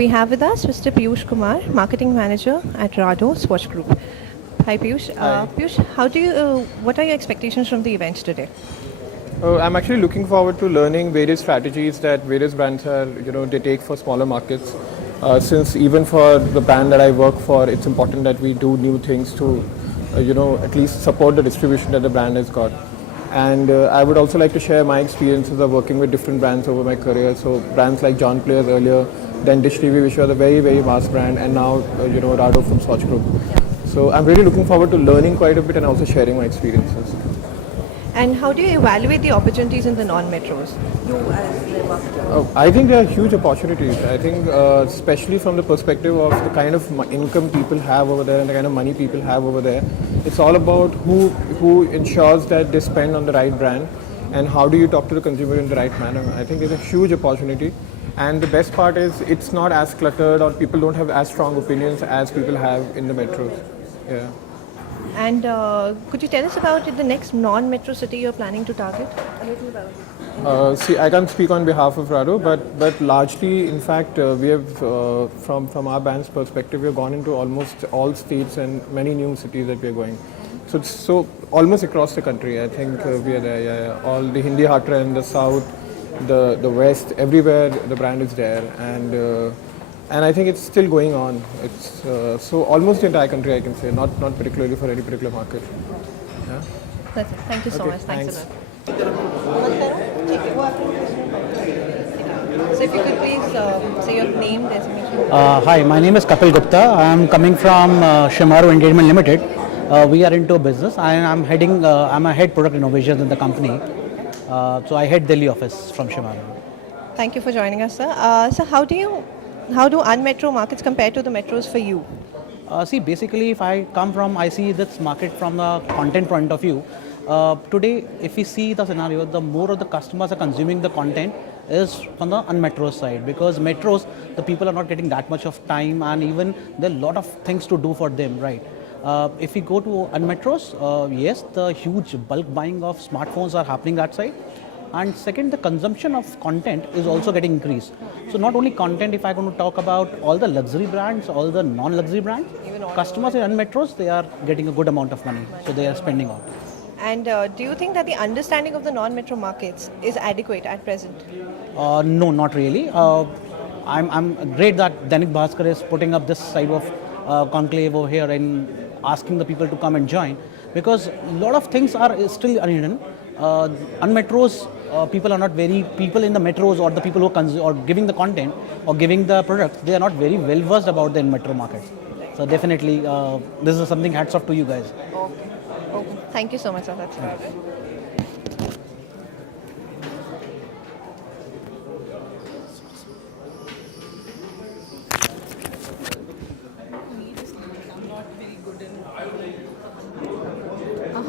We have with us Mr. Piyush Kumar, Marketing Manager at Rado Swatch Group. Hi Piyush. Hi. Piyush, what are your expectations from the event today? I'm actually looking forward to learning various strategies that various brands they take for smaller markets. Since even for the brand that I work for, it's important that we do new things to, at least support the distribution that the brand has got. And I would also like to share my experiences of working with different brands over my career. So brands like John Players earlier, then Dish TV, which was a very, very mass brand, and now, Rado from Swatch Group. So I'm really looking forward to learning quite a bit and also sharing my experiences. And how do you evaluate the opportunities in the non-metros? You as a marketer. I think there are huge opportunities. I think, especially from the perspective of the kind of income people have over there and the kind of money people have over there, it's all about who ensures that they spend on the right brand and how do you talk to the consumer in the right manner. I think there's a huge opportunity. And the best part is it's not as cluttered or people don't have as strong opinions as people have in the metros. Yeah. And could you tell us about the next non-metro city you're planning to target? A little about it. See, I can't speak on behalf of Rado, but largely, in fact, we have, from our band's perspective, we have gone into almost all states and many new cities that we are going. So almost across the country, I think we are there. Yeah. All the Hindi heartland, the south, the west, everywhere the brand is there, and I think it's still going on. It's so almost the entire country, I can say, not particularly for any particular market. Yeah. That's it. Thank you so Okay, much. Thanks thanks. a lot. So if you could please say your name, designation. Hi, my name is Kapil Gupta. I am coming from Shimaru Engagement Limited. We are into business. I'm a head product innovation in the company. So I head Delhi office from Shimaru. Thank you for joining us, sir. So how do unmetro markets compare to the metros for you? See, basically, if I see this market from the content point of view. Today, if we see the scenario, the more of the customers are consuming the content is from the unmetro side, because metros, the people are not getting that much of time, and even there are a lot of things to do for them, right? If we go to unmetros, yes, the huge bulk buying of smartphones are happening that side. And second, the consumption of content is also getting increased. So not only content, if I'm going to talk about all the luxury brands, all the non-luxury brands, customers in unmetros, they are getting a good amount of money. So they are spending on. And do you think that the understanding of the non-metro markets is adequate at present? No, not really. I'm great that Dainik Bhaskar is putting up this side of conclave over here and asking the people to come and join, because a lot of things are still unhidden. Unmetros, people in the metros or the people who or giving the content or giving the products, they are not very well versed about the metro markets. So definitely, this is something hats off to you guys. Okay. Thank you so much, sir. That's about it.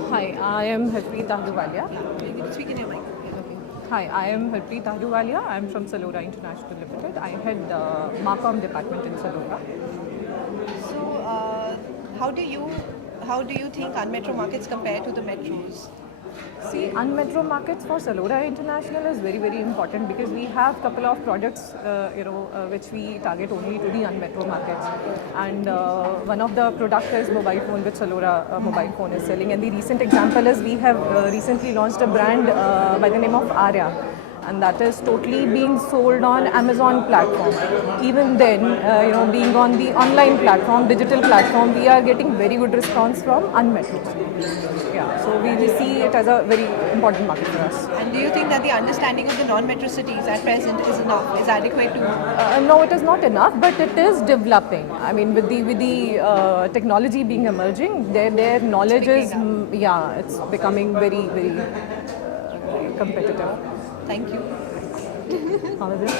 Hi, I am Harpreet Ahluwalia. You can speak in your mic. Okay. Hi, I am Harpreet Ahluwalia. I am from Salora International Limited. I head the Marcom department in Salora. So, how do you think unmetro markets compare to the metros? See, unmetro markets for Salora International is very, very important, because we have a couple of products, which we target only to the unmetro markets. And one of the products is mobile phone, which Salora mobile phone is selling. And the recent example is we have recently launched a brand by the name of Arya. And that is totally being sold on Amazon platform. Even then, being on the online platform, digital platform, we are getting very good response from unmetros. Yeah, so we see it as a very important market for us. And do you think that the understanding of the non-metro cities at present is adequate to? No, it is not enough, but it is developing. I mean, with the technology being emerging, their knowledge is, it's becoming very, very competitive. Thank you. How is it?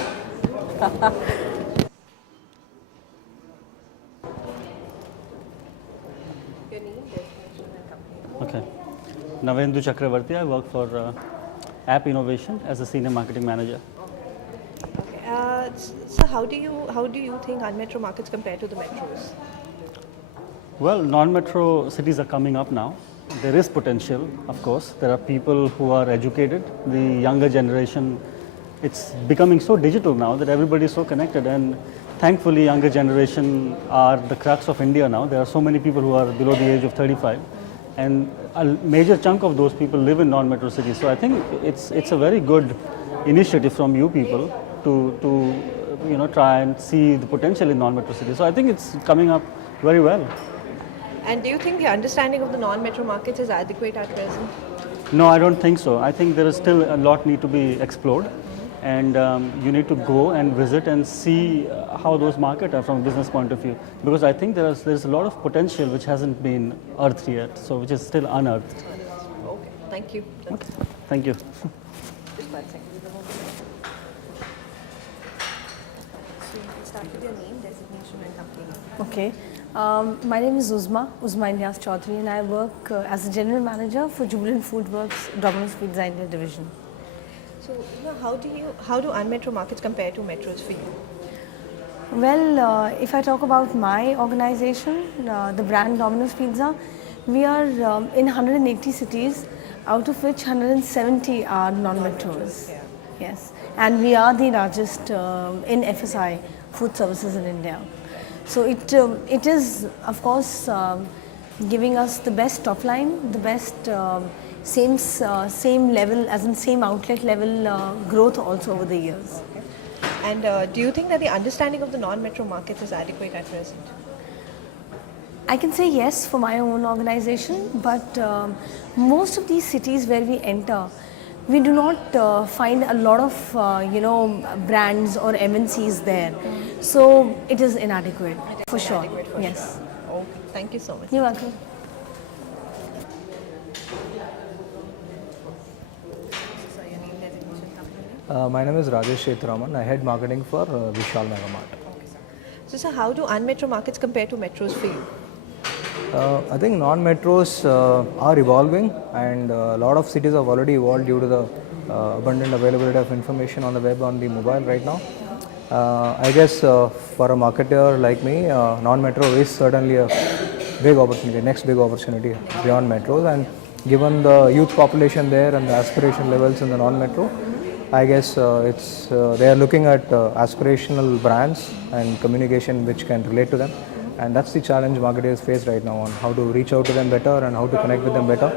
Okay. Navendu Chakravarti, I work for App Innovation as a Senior Marketing Manager. Okay. So how do you think unmetro markets compare to the metros? Well, non-metro cities are coming up now. There is potential, of course. There are people who are educated. The younger generation, it's becoming so digital now that everybody is so connected, and thankfully, younger generation are the crux of India now. There are so many people who are below the age of 35, and a major chunk of those people live in non-metro cities. So I think it's a very good initiative from you people to try and see the potential in non-metro cities. So I think it's coming up very well. And do you think the understanding of the non-metro markets is adequate at present? No, I don't think so. I think there is still a lot need to be explored, and you need to go and visit and see how those markets are from a business point of view. Because I think there's a lot of potential which hasn't been earthed yet, so which is still unearthed. Okay, thank you. Thank you. Just one second. So start with your name, designation, and company. Okay. My name is Uzma Ilyas Chaudhary, and I work as a general manager for Jubilant Foodworks Domino's Pizza India division. So, how do unmetro markets compare to metros for you? Well, if I talk about my organization, the brand Domino's Pizza, we are in 180 cities, out of which 170 are non-metros. Yeah. Yes, and we are the largest in FSI food services in India. So it is, of course, giving us the best top line, the best same level, as in same outlet level growth also over the years. And do you think that the understanding of the non-metro markets is adequate at present? I can say yes for my own organization, but most of these cities where we enter, we do not find a lot of brands or MNCs there. So it is inadequate for sure. Yes. Oh, thank you so much. You're welcome. So your name, designation, company name? My name is Rajesh Shetaraman. I head marketing for Vishal Mega Mart. So sir, how do unmetro markets compare to metros for you? I think non-metros are evolving, and a lot of cities have already evolved due to the abundant availability of information on the web, on the mobile right now. I guess for a marketer like me, non-metro is certainly a big opportunity, next big opportunity beyond metros. And given the youth population there and the aspiration levels in the non-metro, I guess they are looking at aspirational brands and communication which can relate to them. And that's the challenge marketers face right now, on how to reach out to them better and how to connect with them better.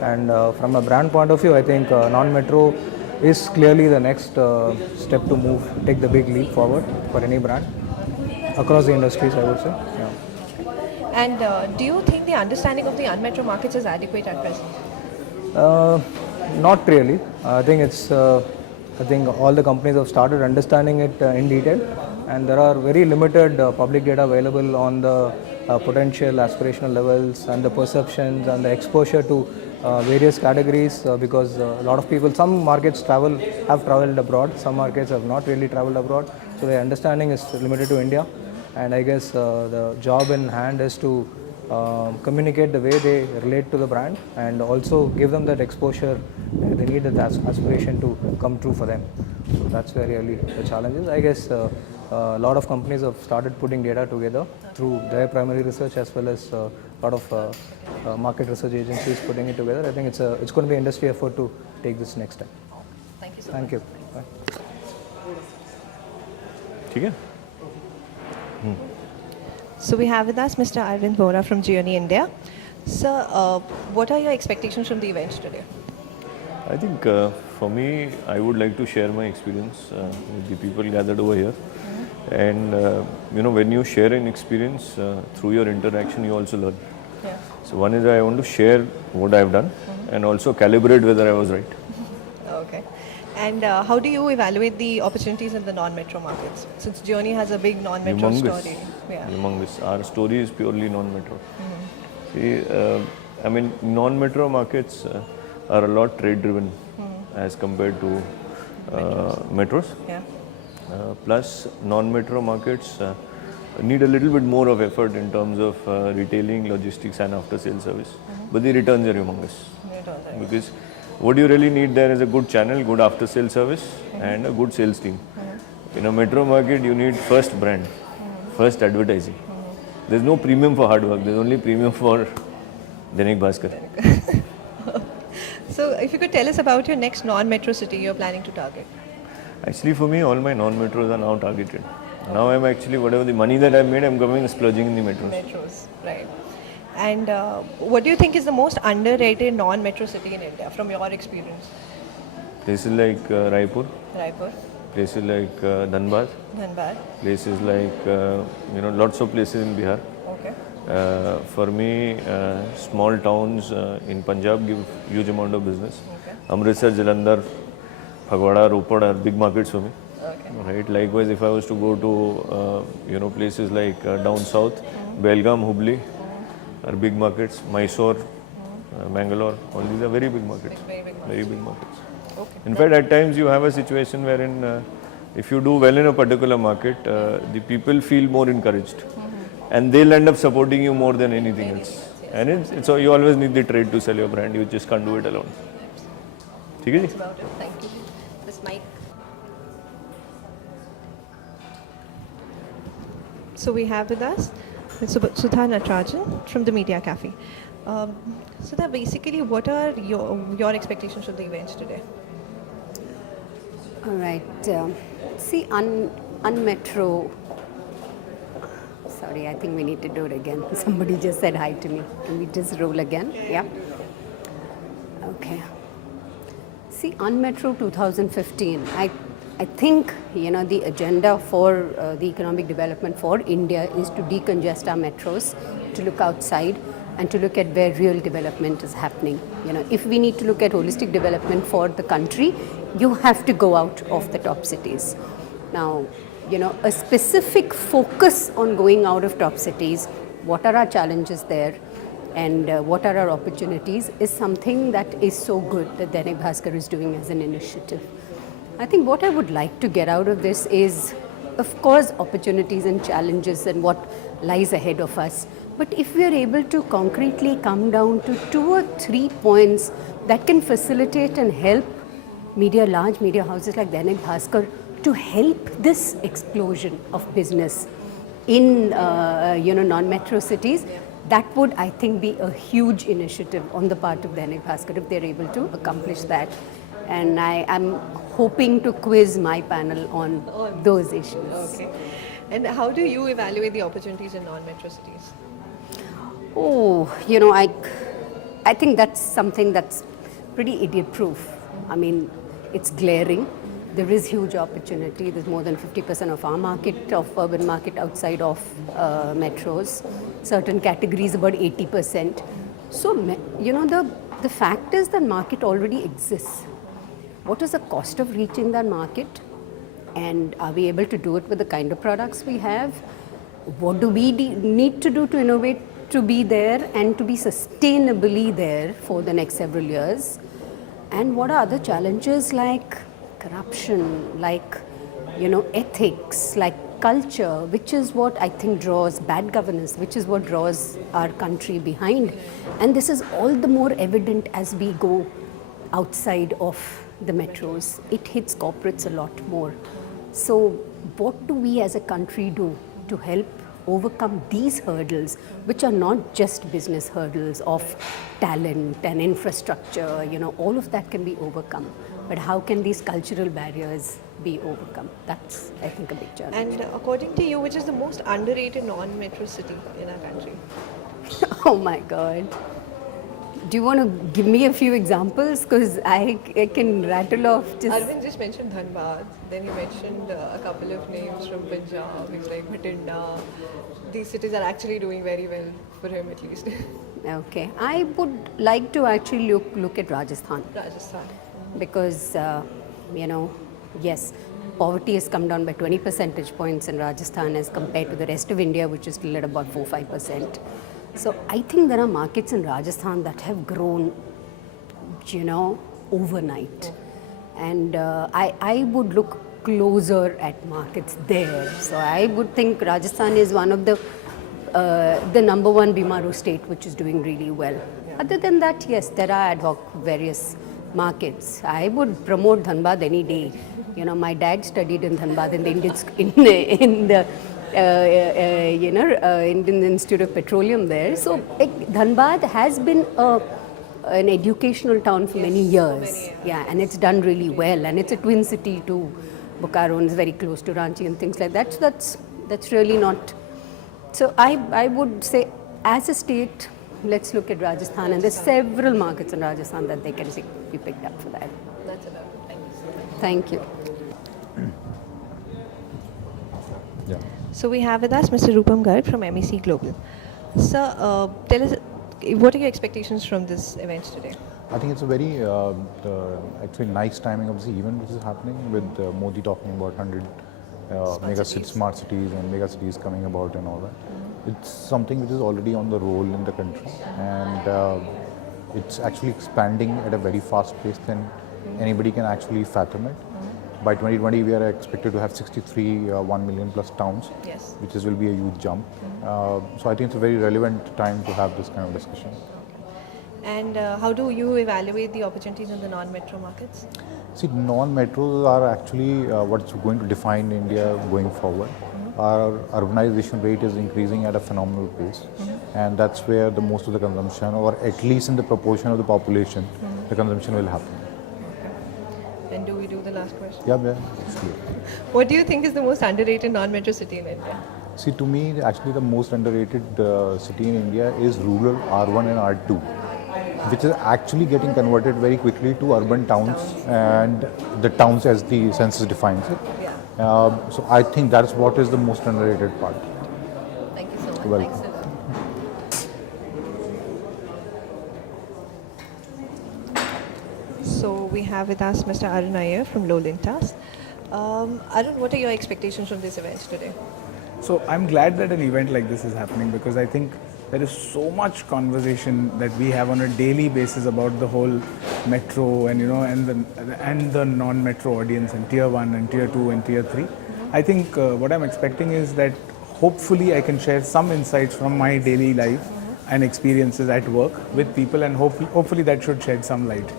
And from a brand point of view, I think non-metro is clearly the next step to take the big leap forward for any brand across the industries, I would say. Yeah. And do you think the understanding of the unmetro markets is adequate at present? Not really. I think all the companies have started understanding it in detail, and there are very limited public data available on the potential aspirational levels and the perceptions and the exposure to various categories, because a lot of people, some markets have traveled abroad, some markets have not really traveled abroad, so their understanding is limited to India. And I guess the job in hand is to communicate the way they relate to the brand, and also give them that exposure. They need that aspiration to come true for them. So that's where really the challenge is. I guess a lot of companies have started putting data together through their primary research, as well as a lot of market research agencies putting it together. I think it's going to be an industry effort to take this next step. Thank you so Thank you. Bye. ठीक है? So we have with us Mr. Arvind Vora from Gioni India. Sir, what are your expectations from the event today? I think for me, I would like to share my experience with the people gathered over here. And when you share an experience through your interaction, you also learn. Yeah. So one is I want to share what I have done and also calibrate whether I was right. Okay. And how do you evaluate the opportunities in the non-metro markets? Since Gioni has a big non-metro story. Yeah. Humongous. Our story is purely non-metro. See, non-metro markets are a lot trade-driven as compared to metros. Yeah. Plus, non-metro markets need a little bit more of effort in terms of retailing, logistics and after-sales service. But the returns are humongous. Because what you really need there is a good channel, good after-sales service and a good sales team. In a metro market, you need first brand, first advertising. There's no premium for hard work, there's only premium for Dainik Bhaskar. So if you could tell us about your next non-metro city you're planning to target. Actually, for me, all my non-metros are now targeted. Now I'm actually, whatever the money that I've made, I'm coming and splurging in the metros. Metros, right. And what do you think is the most underrated non-metro city in India from your experience? Places like Raipur, Raipur, places like Dhanbad, Dhanbad. places like, lots of places in Bihar. Okay. For me, small towns in Punjab give huge amount of business. Okay. Amritsar, Jalandhar, Phagwada, Ropar are big markets for me. Okay. Right. Likewise, if I was to go to places like down south, Belgaum, Hubli are big markets. Mysore, Mangalore, all these are very big markets. Very big markets. Okay. In fact, at times you have a situation wherein if you do well in a particular market, the people feel more encouraged, and they'll end up supporting you more than anything else. And so you always need the trade to sell your brand. You just can't do it alone. ठीक है जी? That's about it. Thank you. This mic. So we have with us Sudha Natarajan from the Media Cafe. Sudha, basically, what are your expectations of the event today? All right. See, Unmetro. Sorry, I think we need to do it again. Somebody just said hi to me. Can we just roll again? Yeah. Okay. See, Unmetro 2015. I think the agenda for the economic development for India is to decongest our metros, to look outside, and to look at where real development is happening. If we need to look at holistic development for the country, you have to go out of the top cities. Now, a specific focus on going out of top cities, what are our challenges there, and what are our opportunities is something that is so good that Dainik Bhaskar is doing as an initiative. I think what I would like to get out of this is, of course, opportunities and challenges and what lies ahead of us. But if we are able to concretely come down to 2 or 3 points that can facilitate and help large media houses like Dainik Bhaskar to help this explosion of business in non-metro cities, that would, I think, be a huge initiative on the part of Dainik Bhaskar if they're able to accomplish that. And I am hoping to quiz my panel on those issues. Okay. And how do you evaluate the opportunities in non-metro cities? Oh, I think that's something that's pretty idiot-proof. I mean, it's glaring. There is huge opportunity. There's more than 50% of our market, of urban market outside of metros. Certain categories about 80%. So, the fact is that market already exists. What is the cost of reaching that market? And are we able to do it with the kind of products we have? What do we need to do to innovate to be there and to be sustainably there for the next several years? And what are other challenges like corruption, like ethics, like culture, which is what I think draws bad governance, which is what draws our country behind. And this is all the more evident as we go outside of the metros. It hits corporates a lot more. So what do we as a country do to help overcome these hurdles, which are not just business hurdles of talent and infrastructure, all of that can be overcome. But how can these cultural barriers be overcome? That's, I think, a big challenge. And according to you, which is the most underrated non-metro city in our country? Oh my God. Do you want to give me a few examples? Because I can rattle off just... Arvind just mentioned Dhanbad, then he mentioned a couple of names from Punjab, things like Bhatinda. These cities are actually doing very well for him at least. Okay. I would like to actually look at Rajasthan. Rajasthan. Because, yes, poverty has come down by 20 percentage points in Rajasthan as compared to the rest of India, which is still at about 4-5%. So I think there are markets in Rajasthan that have grown, overnight. And I would look closer at markets there. So I would think Rajasthan is one of the number one Bimaru state, which is doing really well. Yeah. Other than that, yes, there are ad hoc various markets. I would promote Dhanbad any day. My dad studied in Dhanbad in the Indian Institute of Petroleum there. So Dhanbad has been an educational town for many years. Yeah, and it's done really well. And it's a twin city too. Bokaro is very close to Ranchi and things like that. So that's really not. So I would say, as a state, let's look at Rajasthan, and there's several markets in Rajasthan that they can be picked up for that. That's about it. Thank you. Yeah. So we have with us Mr. Rupam Garg from MEC Global. Sir, tell us, what are your expectations from this event today? I think it's a very actually nice timing of this event which is happening with Modi talking about 100 smart cities and mega cities coming about and all that. It's something which is already on the roll in the country, and it's actually expanding at a very fast pace than anybody can actually fathom it. By 2020, we are expected to have 63 1 million plus towns, Yes. which will be a huge jump. So I think it's a very relevant time to have this kind of discussion. And how do you evaluate the opportunities in the non-metro markets? See, non-metros are actually what's going to define India going forward. Our urbanization rate is increasing at a phenomenal pace, and that's where the most of the consumption, or at least in the proportion of the population, the consumption will happen. And do we do the last question? Yeah, sure. What do you think is the most underrated non-metro city in India? See, to me, actually the most underrated city in India is rural R1 and R2, which is actually getting converted very quickly to urban towns and the towns as the census defines it. So I think that's what is the most underrated part. Thank you so much. Welcome. Thanks a lot. So we have with us Mr. Arun Iyer from Lowlintas. Arun, what are your expectations from this event today? So I'm glad that an event like this is happening, because I think there is so much conversation that we have on a daily basis about the whole metro and and the non-metro audience and tier 1 and tier 2 and tier 3. I think what I'm expecting is that hopefully I can share some insights from my daily life and experiences at work with people, and hopefully that should shed some light.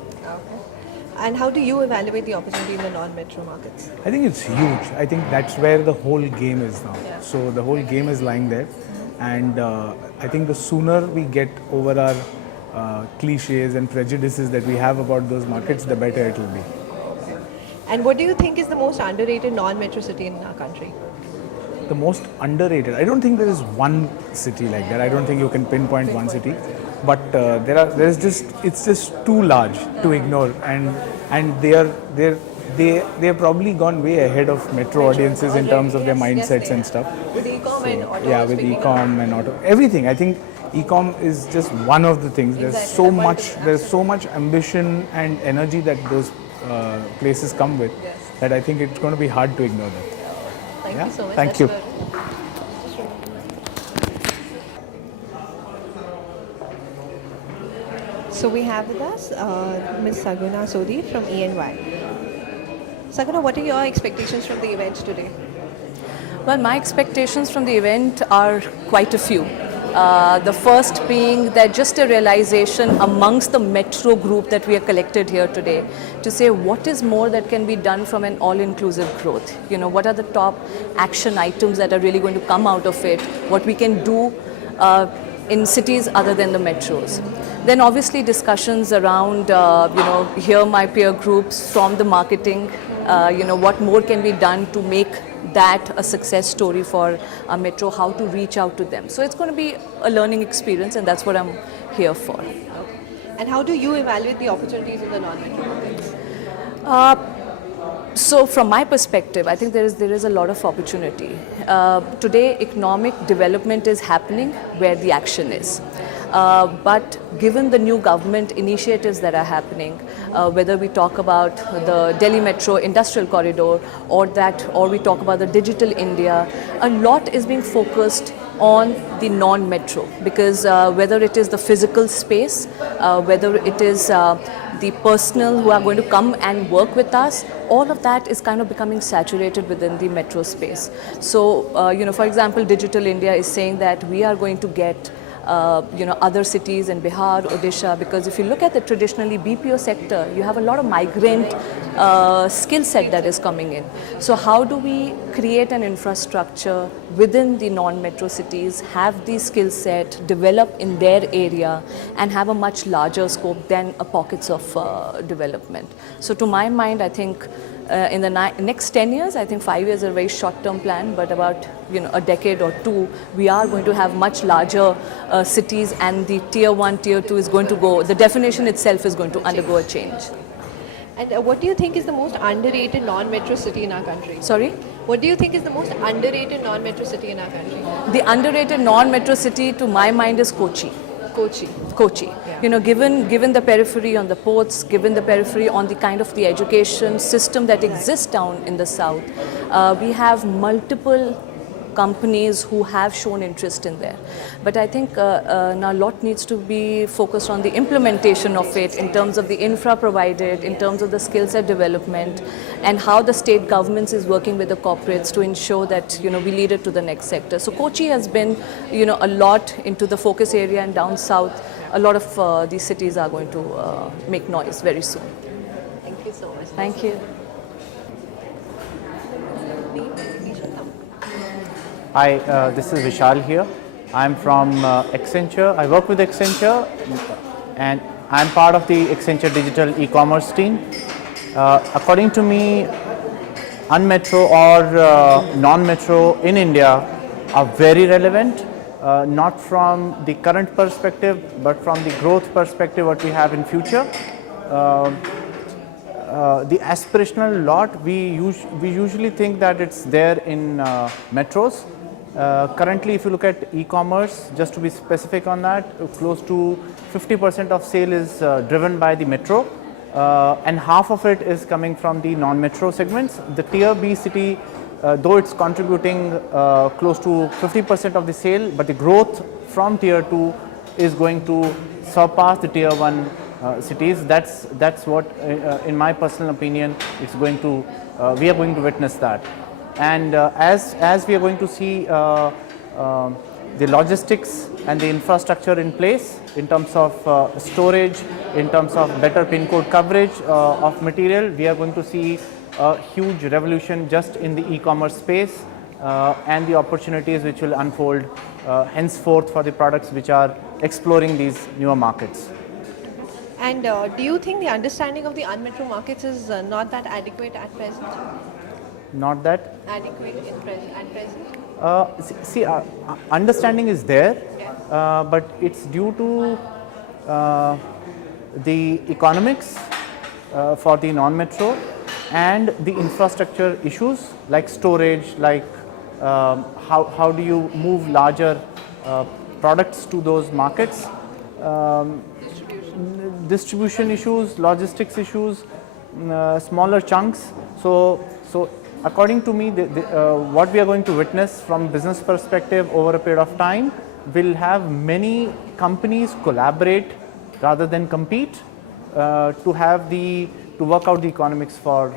And how do you evaluate the opportunity in the non-metro markets? I think it's huge. I think that's where the whole game is now. So the whole game is lying there, and I think the sooner we get over our cliches and prejudices that we have about those markets, the better it will be. And what do you think is the most underrated non-metro city in our country? The most underrated, I don't think there is one city like that. I don't think you can pinpoint one city, but it's just too large to ignore, and they're probably gone way ahead of metro audiences in terms of their mindsets and stuff. With e-com and auto. Yeah, with e-com and auto, everything. I think e-com is just one of the things. There's so much ambition and energy that those places come with, that I think it's going to be hard to ignore that. Thank you so much. Thank you. So we have with us Ms. Saguna Sodhi from ENY. Saguna, what are your expectations from the event today? Well, my expectations from the event are quite a few. The first being that just a realization amongst the metro group that we are collected here today to say what is more that can be done from an all-inclusive growth. What are the top action items that are really going to come out of it, what we can do in cities other than the metros. Then obviously discussions around, here my peer groups from the marketing, what more can be done to make that a success story for a metro, how to reach out to them. So it's going to be a learning experience, and that's what I'm here for. Okay. And how do you evaluate the opportunities in the non-metro markets? So from my perspective, I think there is a lot of opportunity. Today, economic development is happening where the action is. But given the new government initiatives that are happening, whether we talk about the Delhi Metro Industrial Corridor or we talk about the Digital India, a lot is being focused on the non-metro, because whether it is the physical space, whether it is the personnel who are going to come and work with us, all of that is kind of becoming saturated within the metro space. So, for example, Digital India is saying that we are going to get other cities in Bihar, Odisha, because if you look at the traditionally BPO sector, you have a lot of migrant skill set that is coming in. So how do we create an infrastructure within the non-metro cities, have the skill set, develop in their area and have a much larger scope than pockets of development. So to my mind, I think in the next 10 years, I think 5 years is a very short-term plan, but about a decade or two, we are going to have much larger cities, and the tier 1, tier 2 is going to go, the definition itself is going to undergo a change. And what do you think is the most underrated non-metro city in our country? Sorry? What do you think is the most underrated non-metro city in our country? The underrated non-metro city to my mind is Kochi. Kochi. Yeah. Given the periphery on the ports, given the periphery on the kind of the education system that exists down in the south, we have multiple companies who have shown interest in there. But I think now a lot needs to be focused on the implementation of it in terms of the infra provided, in terms of the skill set development, and how the state governments is working with the corporates to ensure that we lead it to the next sector. So Kochi has been a lot into the focus area, and down south a lot of these cities are going to make noise very soon. Thank you so much. Thank you. Hi, this is Vishal here. I'm from Accenture. I work with Accenture and I'm part of the Accenture Digital E-commerce team. According to me, unmetro or non-metro in India are very relevant, not from the current perspective, but from the growth perspective what we have in future. The aspirational lot, we usually think that it's there in metros. Currently, if you look at e-commerce, just to be specific on that, close to 50% of sale is driven by the metro, and half of it is coming from the non-metro segments. The tier B city, though it's contributing close to 50% of the sale, but the growth from tier 2 is going to surpass the tier 1 cities. That's what, in my personal opinion, it's going to. We are going to witness that. And as we are going to see the logistics and the infrastructure in place in terms of storage, in terms of better pin code coverage of material, we are going to see a huge revolution just in the e-commerce space and the opportunities which will unfold henceforth for the products which are exploring these newer markets. And do you think the understanding of the unmetro markets is not that adequate at present? Not that adequate at present? See, understanding is there, but it's due to the economics for the non-metro and the infrastructure issues like storage, like how do you move larger products to those markets, distribution issues, logistics issues, smaller chunks. So according to me, what we are going to witness from business perspective over a period of time will have many companies collaborate rather than compete to work out the economics for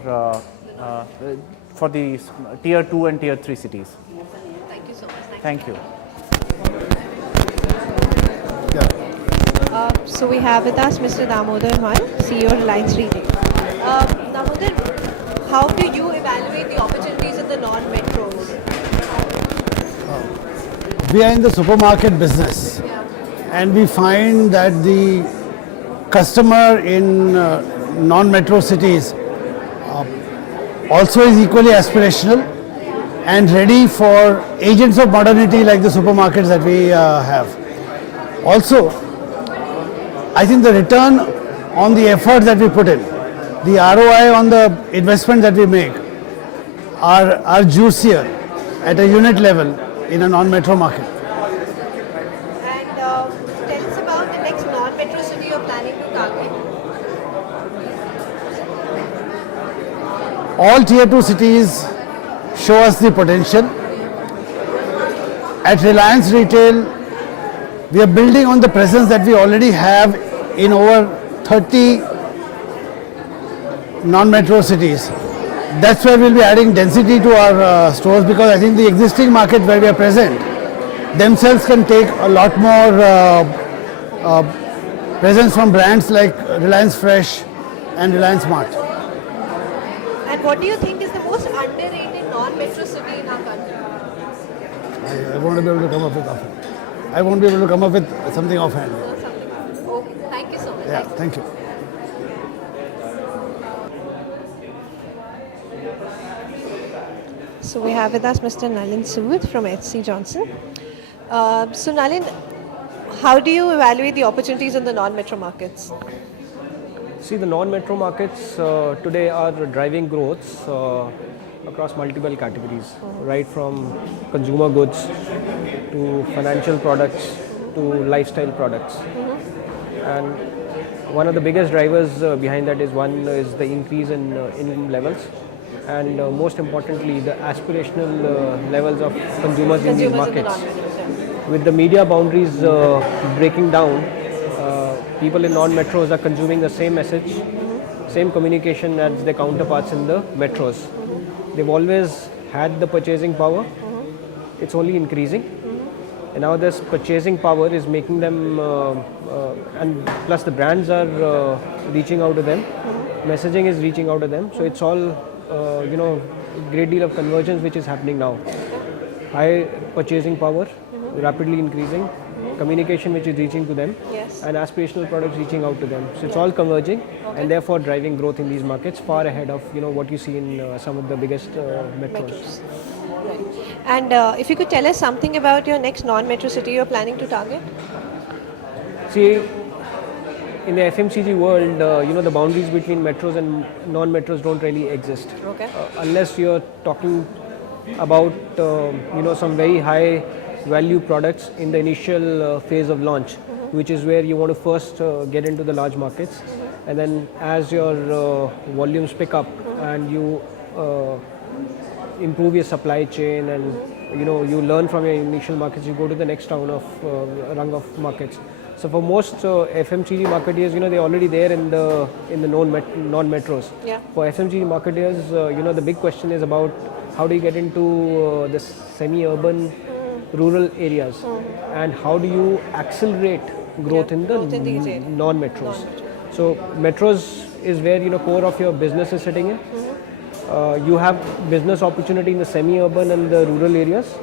the tier 2 and tier 3 cities. Thank you so much. Thank you. So we have with us Mr. Damodar Mal, CEO Reliance Retail. Damodar, how do you evaluate the opportunities in the non-metros? We are in the supermarket business, and we find that the customer in non-metro cities also is equally aspirational and ready for agents of modernity like the supermarkets that we have. Also, I think the return on the effort that we put in, the ROI on the investment that we make are juicier at a unit level in a non-metro market. And tell us about the next non-metro city you're planning to target. All tier 2 cities show us the potential. At Reliance Retail, we are building on the presence that we already have in over 30 non-metro cities. That's where we'll be adding density to our stores, because I think the existing market where we are present themselves can take a lot more presence from brands like Reliance Fresh and Reliance Mart. And what do you think is the most underrated non-metro city in our country? I won't be able to come up with offhand. I won't be able to come up with something offhand. Okay, thank you so much. Yeah, thank you. So we have with us Mr. Nalin Sood from HC Johnson. So Nalin, how do you evaluate the opportunities in the non-metro markets? See, the non-metro markets today are driving growth across multiple categories, right from consumer goods to financial products to lifestyle products. And one of the biggest drivers behind that is the increase in income levels, and most importantly the aspirational levels of consumers in these markets. With the media boundaries breaking down, people in non-metros are consuming the same message, same communication as their counterparts in the metros. They've always had the purchasing power, it's only increasing. And now this purchasing power is making them, and plus the brands are reaching out to them, messaging is reaching out to them. So it's all, great deal of convergence which is happening now. High purchasing power, rapidly increasing, communication which is reaching to them, and aspirational products reaching out to them. So it's all converging and therefore driving growth in these markets far ahead of what you see in some of the biggest metros. Right. And if you could tell us something about your next non-metro city you're planning to target? See, in the FMCG world, the boundaries between metros and non-metros don't really exist. Okay. Unless you're talking about, some very high value products in the initial phase of launch, which is where you want to first get into the large markets. And then as your volumes pick up and you improve your supply chain and you learn from your initial markets, you go to the next round of rung of markets. So for most FMCG marketeers, they're already there in the non-metros. Yeah. For FMCG marketeers, the big question is about how do you get into the semi-urban rural areas, and how do you accelerate growth in the non-metros. So metros is where core of your business is sitting in. You have business opportunity in the semi-urban and the rural areas,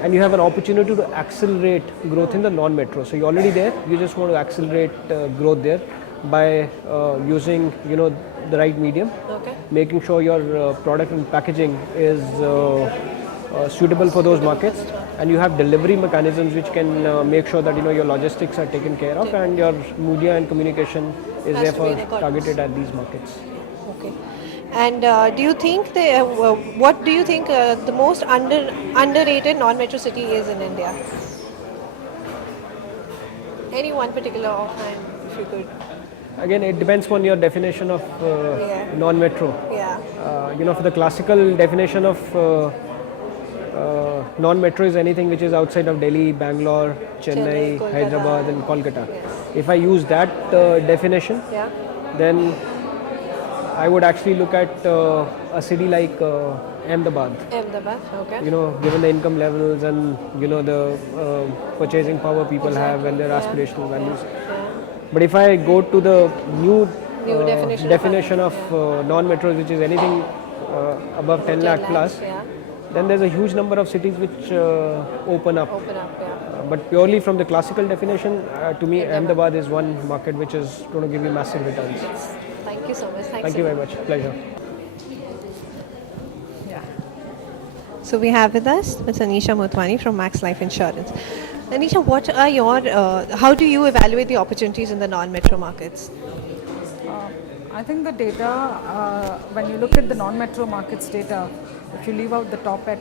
and you have an opportunity to accelerate growth in the non-metro. So you're already there, you just want to accelerate growth there by using the right medium, making sure your product and packaging is suitable for those markets, and you have delivery mechanisms which can make sure that your logistics are taken care of and your media and communication is therefore targeted at these markets. Okay. And do you think what do you think the most underrated non-metro city is in India? Any one particular offhand, if you could. Again, it depends on your definition of non-metro. Yeah. For the classical definition of non-metro is anything which is outside of Delhi, Bangalore, Chennai, Hyderabad and Kolkata. If I use that definition, then I would actually look at a city like Ahmedabad. Ahmedabad, okay. Given the income levels and the purchasing power people have and their aspirational values. But if I go to the new definition of non-metros, which is anything above 10 lakh plus, then there's a huge number of cities which open up. But purely from the classical definition, to me, Ahmedabad is one market which is going to give you massive returns. Yes. Thank you so much. Thank you very much. Pleasure. So we have with us Ms. Anisha Motwani from Max Life Insurance. Anisha, what are how do you evaluate the opportunities in the non-metro markets? I think the data, when you look at the non-metro markets data, if you leave out the top 8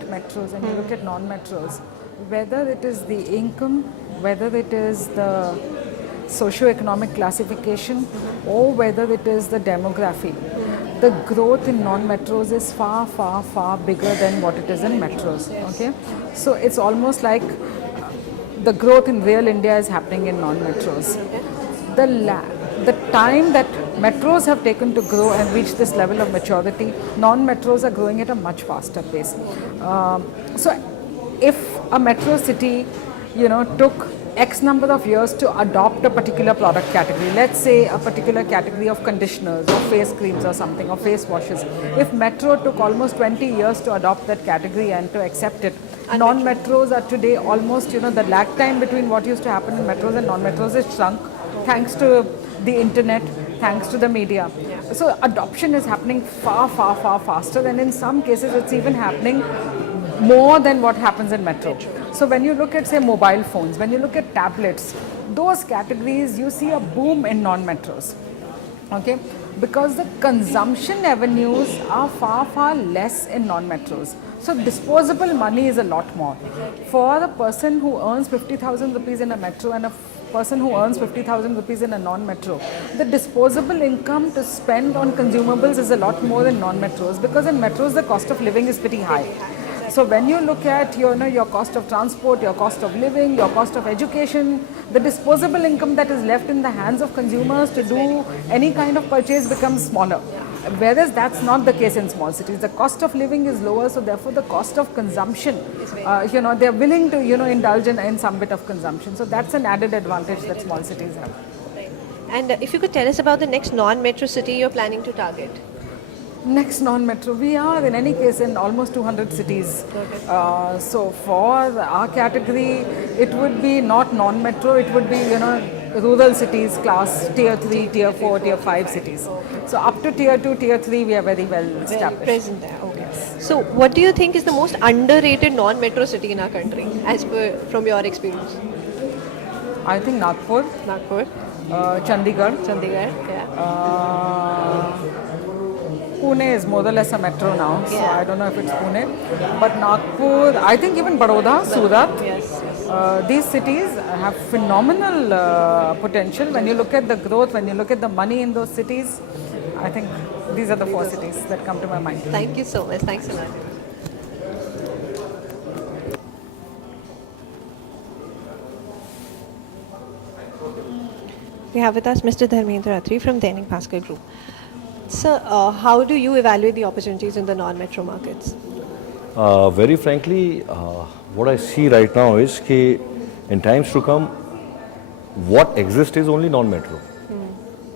metros and you look at non-metros, whether it is the income, whether it is the socio-economic classification, or whether it is the demography, the growth in non-metros is far, far, far bigger than what it is in metros. Okay, so it's almost like the growth in real India is happening in non-metros. The time that metros have taken to grow and reach this level of maturity, non-metros are growing at a much faster pace. So if a metro city, took X number of years to adopt a particular product category. Let's say a particular category of conditioners or face creams or something, or face washes. If Metro took almost 20 years to adopt that category and to accept it, non-metros are today almost, the lag time between what used to happen in metros and non-metros is shrunk, thanks to the internet, thanks to the media. So adoption is happening far, far, far faster, and in some cases it's even happening more than what happens in metro. So when you look at, say, mobile phones, when you look at tablets, those categories, you see a boom in non-metros. Okay, because the consumption avenues are far, far less in non-metros. So disposable money is a lot more. For a person who earns 50,000 rupees in a metro and a person who earns 50,000 rupees in a non-metro, the disposable income to spend on consumables is a lot more in non-metros, because in metros the cost of living is pretty high. So when you look at your cost of transport, your cost of living, your cost of education, the disposable income that is left in the hands of consumers to do any kind of purchase becomes smaller. Whereas that's not the case in small cities. The cost of living is lower, so therefore the cost of consumption, they're willing to indulge in some bit of consumption. So that's an added advantage that small cities have. Right. And if you could tell us about the next non-metro city you're planning to target. Next non-metro, we are in any case in almost 200 cities. So for our category, it would be not non-metro, it would be rural cities class, tier 3, tier 4, tier 5 cities. So up to tier 2, tier 3, we are very well established. Present there. Okay. So what do you think is the most underrated non-metro city in our country, as per from your experience? I think Nagpur. Chandigarh. Yeah. Pune is more or less a metro now, so I don't know if it's Pune. But Nagpur, I think even Baroda, Surat, these cities have phenomenal potential. When you look at the growth, when you look at the money in those cities, I think these are the 4 cities that come to my mind. Thank you so much. Thanks a lot. We have with us Mr. Dharmendra Atri from Dainik Bhaskar Group. Sir, how do you evaluate the opportunities in the non-metro markets? Very frankly, what I see right now is that in times to come, what exists is only non-metro.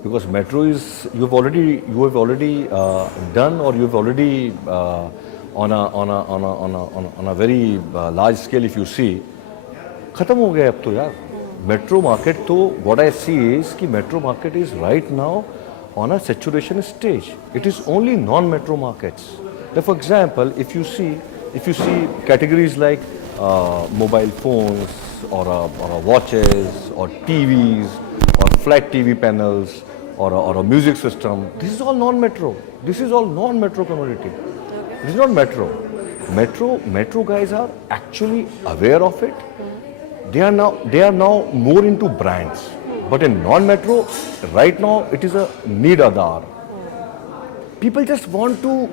Because metro is you have already done, or you have already on a very large scale. If you see, खत्म हो गया अब तो यार. Metro market, तो what I see is that metro market is right now on a saturation stage. It is only non-metro markets. Now, for example, if you see categories like mobile phones or watches or TVs or flat TV panels or a music system, this is all non-metro. This is all non-metro commodity. This is not metro. Metro guys are actually aware of it. They are now more into brands. But in non-metro, right now it is a need adar. People just want to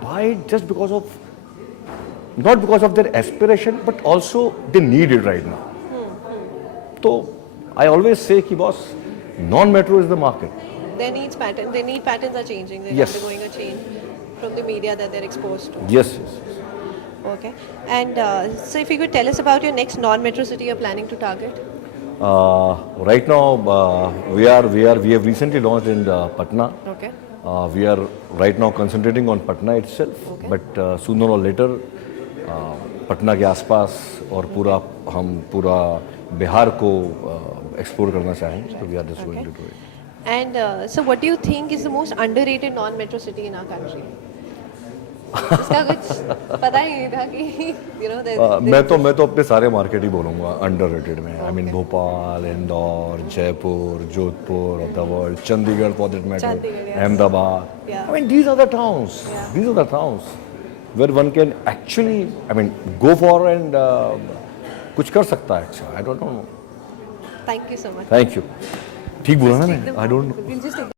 buy it just because of, not because of their aspiration, but also they need it right now. So I always say, ki boss, non-metro is the market. Their need patterns are changing. They're undergoing a change from the media that they're exposed to. Yes. Okay. And so if you could tell us about your next non-metro city you're planning to target. Right now, we have recently launched in Patna. Okay. We are right now concentrating on Patna itself, but sooner or later, Patna के आसपास और पूरा बिहार को explore करना चाहेंगे. So we are just going to do it. And so what do you think is the most underrated non-metro city in our country? इसका कुछ पता ही नहीं था कि मैं तो अपने सारे मार्केट ही बोलूँगा अंडररेटेड में. I mean Bhopal, Indore, Jaipur, Jodhpur of the world, Chandigarh for that matter, Ahmedabad. I mean these are the towns. These are the towns where one can actually, go for and कुछ कर सकता है अच्छा. I don't know. Thank you so much. Thank you. ठीक बोला ना मैं? I don't know.